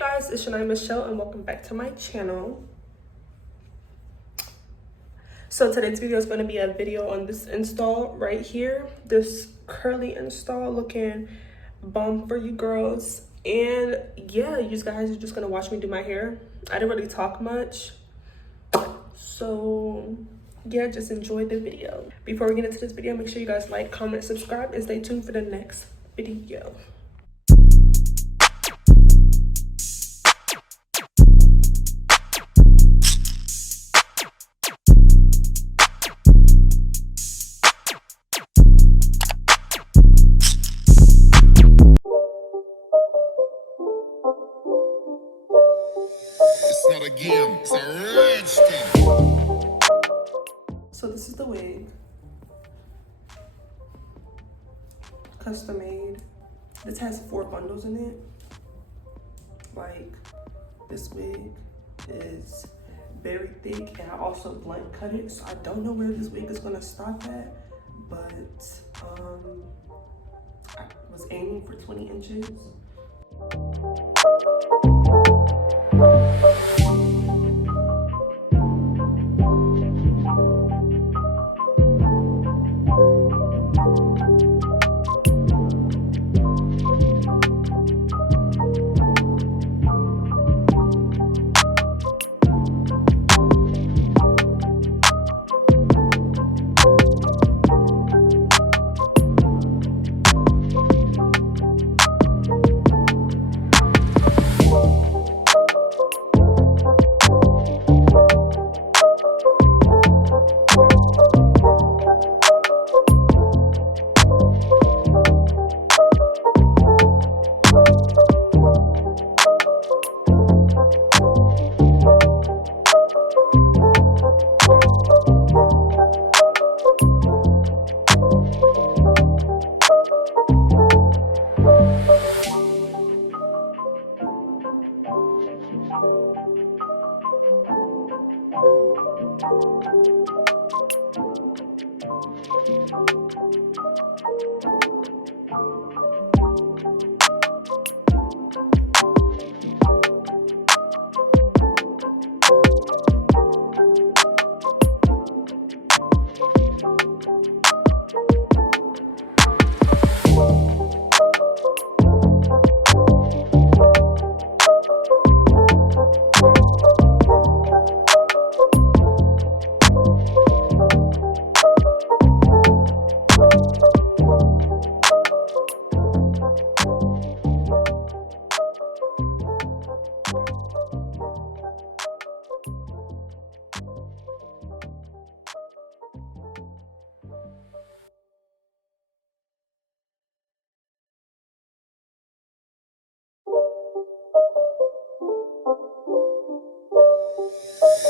Guys, it's Shania Michelle and welcome back to my channel. So today's video is going to be a video on this install right here, this curly install looking bomb for you girls. And yeah, you guys are just going to watch me do my hair. I didn't really talk much, so yeah, just enjoy the video. Before we get into this video, make sure you guys like, comment, subscribe, and stay tuned for the next video. It's not a game, it's a rich thing. So this is the wig, custom made. This has 4 bundles in it. Like, this wig is very thick, and I also blunt cut it, so I don't know where this wig is gonna stop at, but I was aiming for 20 inches.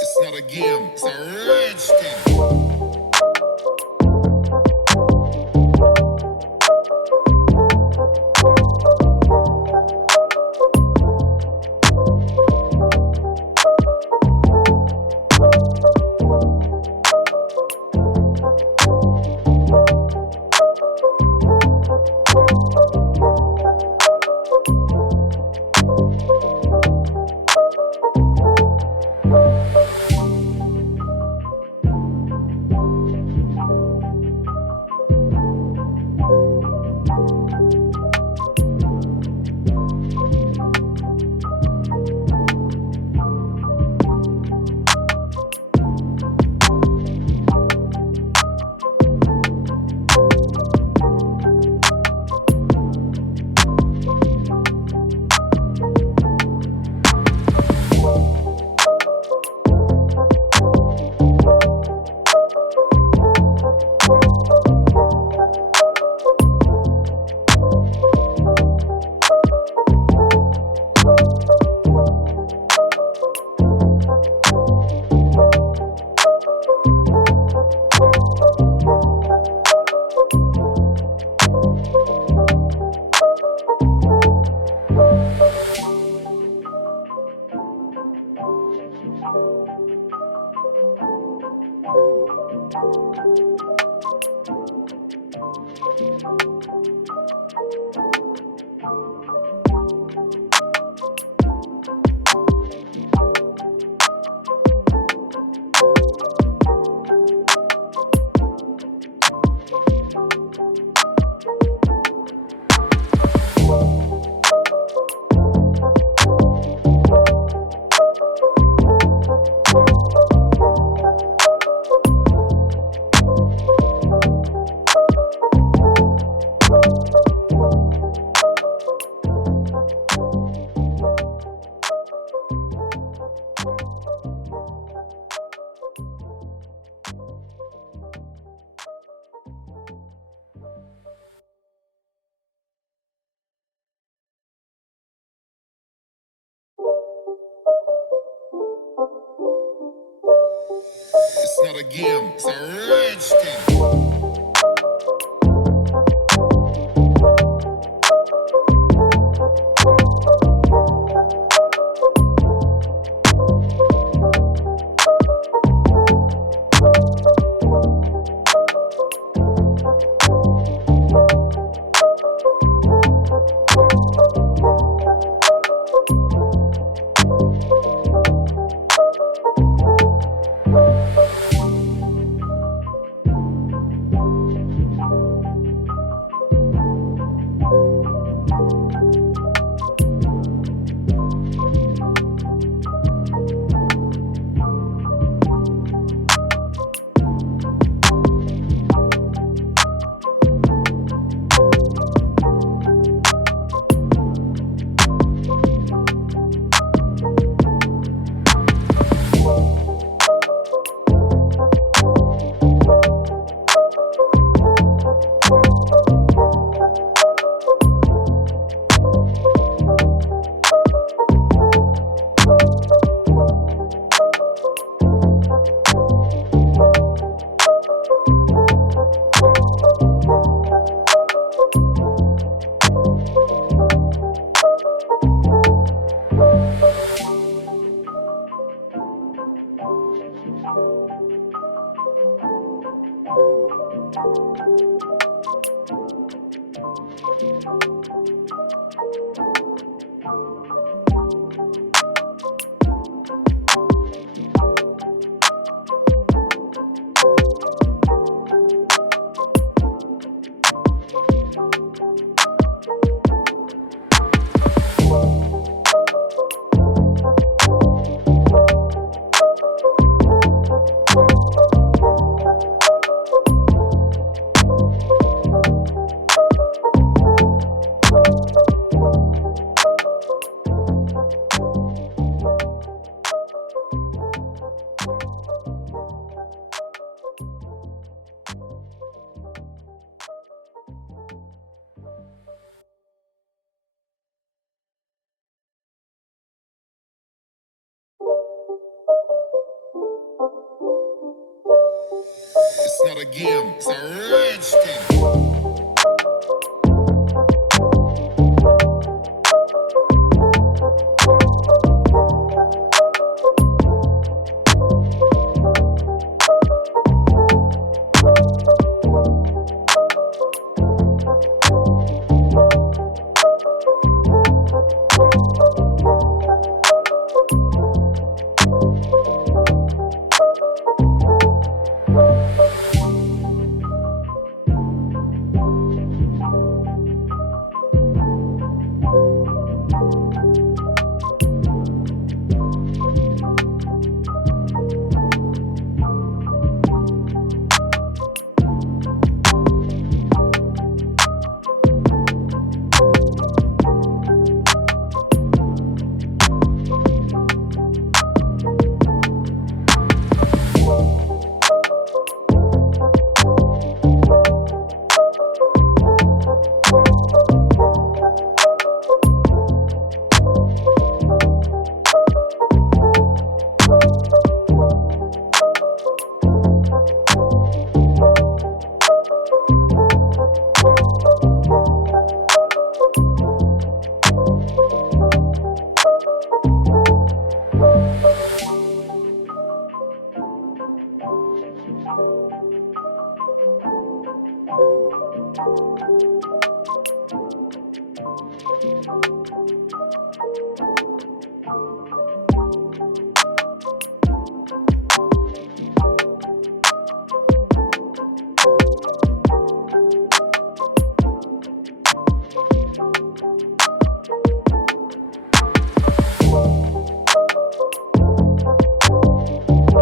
It's not a game, it's a rich thing. not a game, it's a rich thing. It's not a game, it's a rich thing.